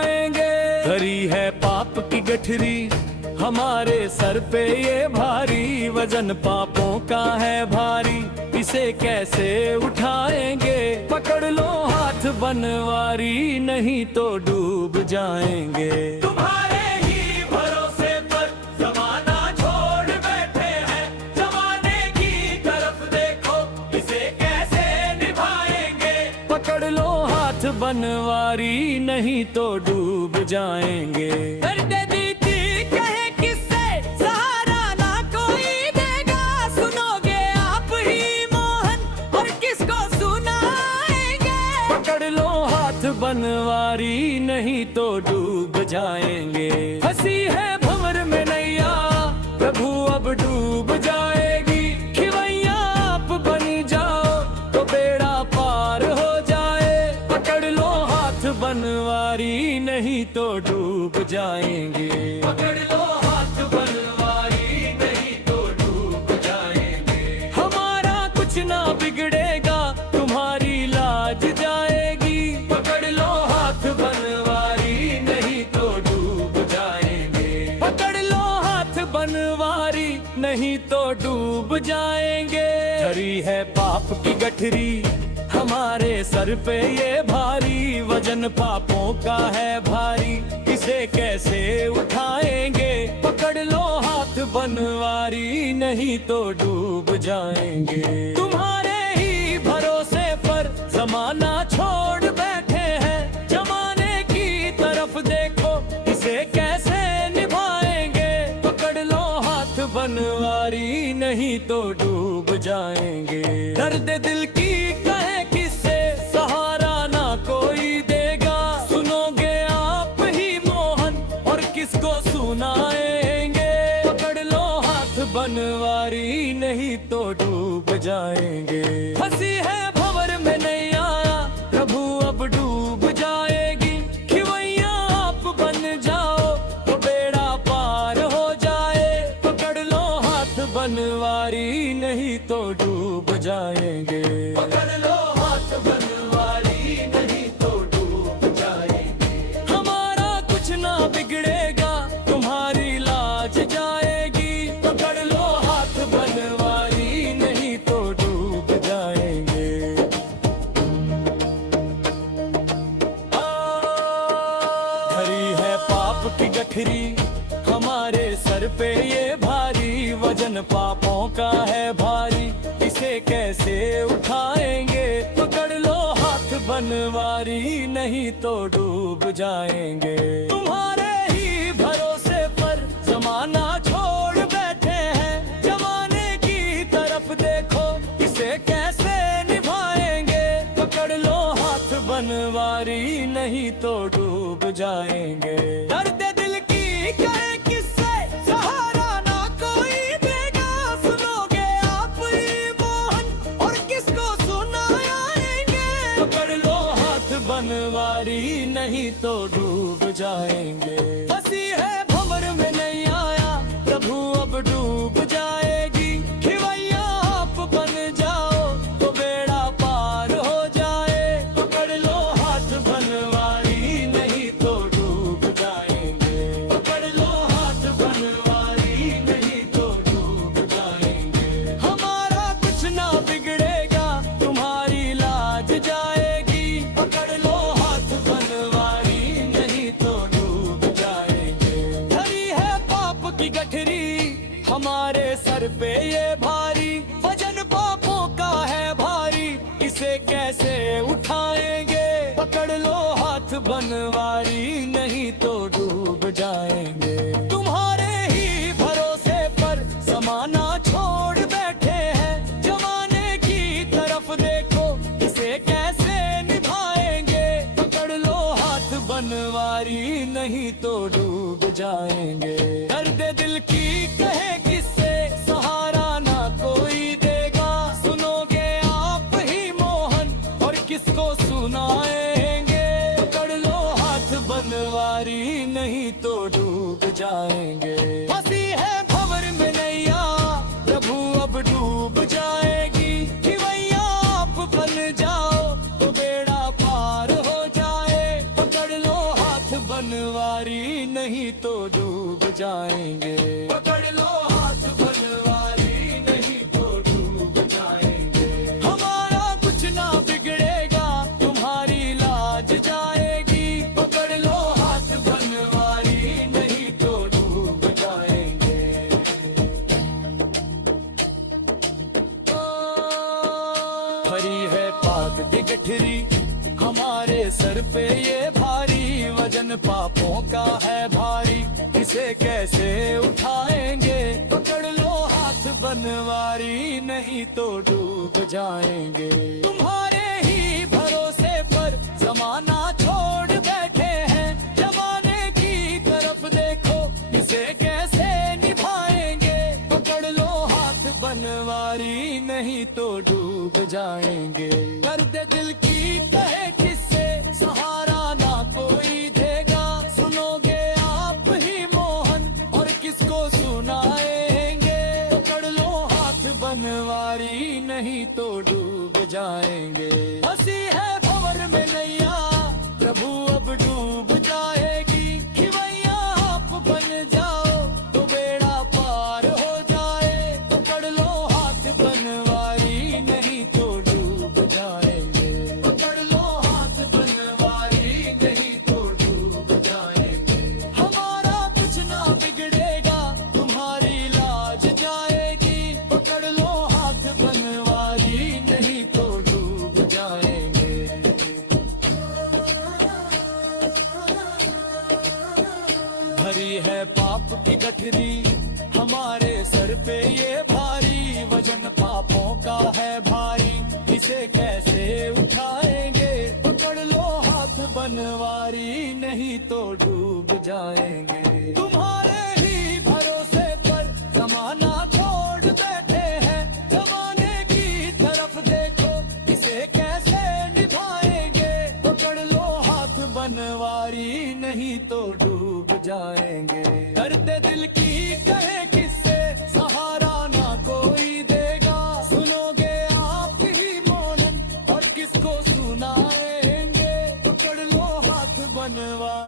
उठाएंगे। धरी है पाप की गठरी हमारे सर पे ये भारी, वजन पापों का है भारी, इसे कैसे उठाएंगे। पकड़ लो हाथ बनवारी, नहीं तो डूब जाएंगे। तुम्हारे ही भरोसे पर जमाना छोड़ बैठे हैं, जमाने की तरफ देखो, इसे कैसे निभाएंगे। पकड़ लो हाथ बनवारी, नहीं तो डूब जाएंगे। बनवारी नहीं तो डूब जाएंगे। हंसी है भंवर में नैया, प्रभु अब डूब जाएगी। खिवैया आप बन जाओ तो बेड़ा पार हो जाए। पकड़ लो हाथ बनवारी, नहीं तो डूब जाएंगे। पकड़ लो हाथ बनवारी, नहीं तो डूब जाएंगे। हमारा कुछ ना बिगड़ेगा, तुम्हारी लाज जाएगी। पकड़ लो हाथ बनवारी, नहीं तो डूब जाएंगे। पकड़ लो हाथ बनवारी, नहीं तो डूब जाएंगे। धरी है पाप की गठरी हमारे सर पे ये भारी, वजन पापों का है भारी, इसे कैसे उठाएंगे। पकड़ लो हाथ बनवारी, नहीं तो डूब जाएंगे। तुम्हारे ही भरोसे पर जमाना छोड़ बैठे हैं, जमाने की तरफ देखो, इसे कैसे निभाएंगे। पकड़ लो हाथ बनवारी, नहीं तो डूब जाएंगे। दर्द दिल की कहे किससे, सहारा ना कोई देगा। सुनोगे आप ही मोहन, और किसको सुनाएंगे। पकड़ लो हाथ बनवारी, नहीं तो डूब जाएंगे। हंसी है भंवर में नैया, प्रभु अब डूब जाएगी। खिवैया आप बन जाओ तो बेड़ा पार हो जाए। पकड़ लो हाथ बनवारी, नहीं तो डूब जाएंगे। पकड़ लो हाथ बनवारी, नहीं तो डूब जाएंगे। हमारा कुछ ना बिगड़ेगा, तुम्हारी लाज जाएगी। पकड़ लो हाथ बनवारी, नहीं तो डूब जाएंगे। धरी है पाप की गठरी हमारे सर पे ये भारी, वजन पापों का है भारी, इसे कैसे उठाएंगे। पकड़ लो हाथ बनवारी, नहीं तो डूब जाएंगे। तुम्हारे ही भरोसे पर जमाना छोड़ बैठे हैं, जमाने की तरफ देखो, इसे कैसे निभाएंगे। पकड़ लो हाथ बनवारी, नहीं तो डूब जाएंगे। दर्द दिल की कहे किससे, सहारा ना कोई देगा। सुनोगे आप ही मोहन, और किसको सुनाएंगे। पकड़ लो हाथ बनवारी, नहीं तो डूब जाएंगे। हंसी है भंवर में नहीं आया, प्रभु अब डूब जाएगी। खिवैया आप बन जाओ तो बेड़ा पार हो जाए। पकड़ लो हाथ बनवारी, नहीं तो डूब जाएंगे। पकड़ लो हाथ बनवारी, नहीं तो डूब जाएंगे। हमारा कुछ ना बिगड़ेगा, तुम्हारी लाज जाएगी। पकड़ लो हाथ बनवारी, नहीं तो डूब जाएंगे। धरी है पाप की गठरी हमारे सर पे ये भारी, वजन पापों का है भारी, इसे कैसे उठाएंगे। पकड़ लो हाथ बनवारी, नहीं तो डूब जाएंगे। तुम्हारे ही भरोसे पर जमाना छोड़ बैठे हैं, जमाने की तरफ देखो, इसे कैसे निभाएंगे। पकड़ लो हाथ बनवारी, नहीं तो डूब जाएंगे। दर्द दिल की कहे किससे, सहारा ना कोई देगा। सुनोगे आप ही मोहन, और किसको सुनाएंगे। पकड़ लो हाथ बनवारी, नहीं तो डूब जाएंगे। हंसी है भंवर में नैया, प्रभु अब डूब जाएगी। खिवैया आप बन जाओ तो बेड़ा पार हो जाए। पकड़ लो हाथ बनवारी, नहीं तो डूब जाएंगे। पकड़ लो हाथ बनवारी, नहीं तो डूब जाएंगे। हमारा कुछ ना बिगड़ेगा, तुम्हारी लाज जाएगी। पकड़ लो हाथ बनवारी, नहीं तो डूब जाएंगे। भरी है पाप की गठरी हमारे सर पे ये भारी, वजन पापों का है भारी, इसे कैसे उठाएंगे। पकड़ लो हाथ बनवारी, नहीं तो डूब जाएंगे। तुम्हारे ही भरोसे पर जमाना छोड़ बैठे हैं, जमाने की तरफ देखो इसे कैसे निभाएंगे। पकड़ लो हाथ बनवारी, नहीं तो डूब जाएंगे। दर्द दिल की कहे किससे सहारा ना कोई देगा, सुनोगे आप ही मोहन और किसको सुनाएंगे। पकड़ लो हाथ बनवारी, नहीं तो डूब जाएंगे। हंसी है भंवर में नैया, प्रभु अब डूब जाएगी। खिवैया आप बन जाओ तो बेड़ा पार हो जाए। पकड़ लो हाथ बनवारी, नहीं तो डूब जाएंगे। पकड़ लो हाथ बनवारी, नहीं तो डूब जाएंगे। हमारा कुछ ना बिगड़ेगा, तुम्हारी लाज जाएगी। पकड़ लो हाथ बनवारी, नहीं तो डूब जाएंगे। भरी है पाप की गठरी हमारे सर पे ये भारी, वजन पापों का है भारी, इसे कैसे उठाएंगे। पकड़ लो हाथ बनवारी, नहीं तो डूब जाएंगे। तुम्हारे ही भरोसे पर जमाना छोड़ बैठे हैं, जमाने की तरफ देखो इसे कैसे निभाएंगे। पकड़ लो हाथ बनवारी, नहीं तो डूब जाएंगे। करते